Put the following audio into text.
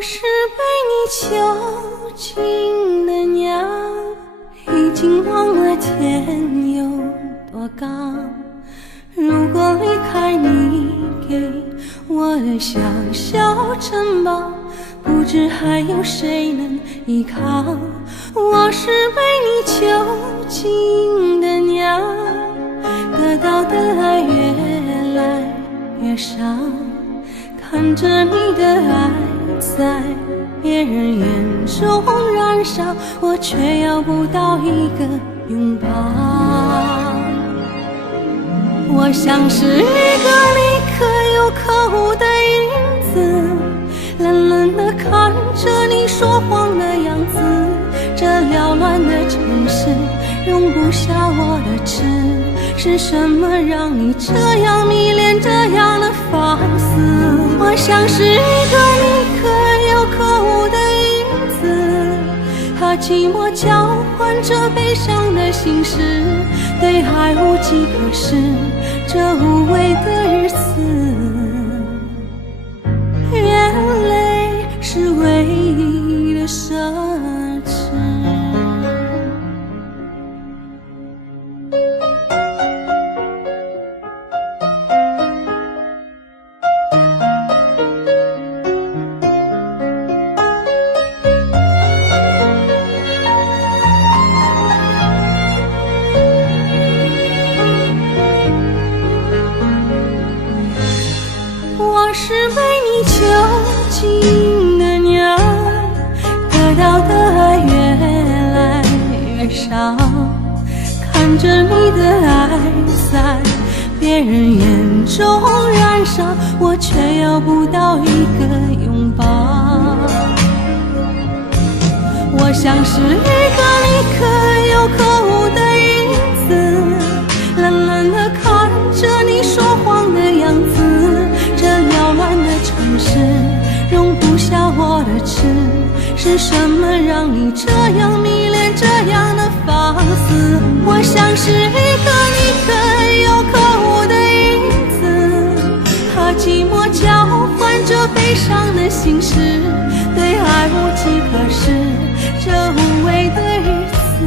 我是被你囚禁的鸟，已经忘了天有多高。如果离开你给我的小小城堡，不知还有谁能依靠。我是被你囚禁的鸟，得到的爱越来越少，看着你的爱在别人眼中燃烧，我却要不到一个拥抱。我像是一个你可有可无的影子，冷冷地看着你说谎的样子。这缭乱的城市容不下我的痴，是什么让你这样迷恋，这样的放肆？我像是一个你可有可无的影子，和寂寞交换着悲伤的心事，对爱无计可施，这无味的日子，眼泪是唯一的奢侈。我是被你囚禁的鸟，得到的爱越来越少，看着你的爱在别人眼中燃烧，我却要不到一个拥抱。我像是一个你可有可无的影子，冷冷地看着你说谎的样子。这缭乱的城市容不下我的痴，是什么让你这样迷恋，这样的放肆？我像是一个你可有可无的影子，和寂寞交换着悲伤的心事，对爱无计可施，这无味的日子。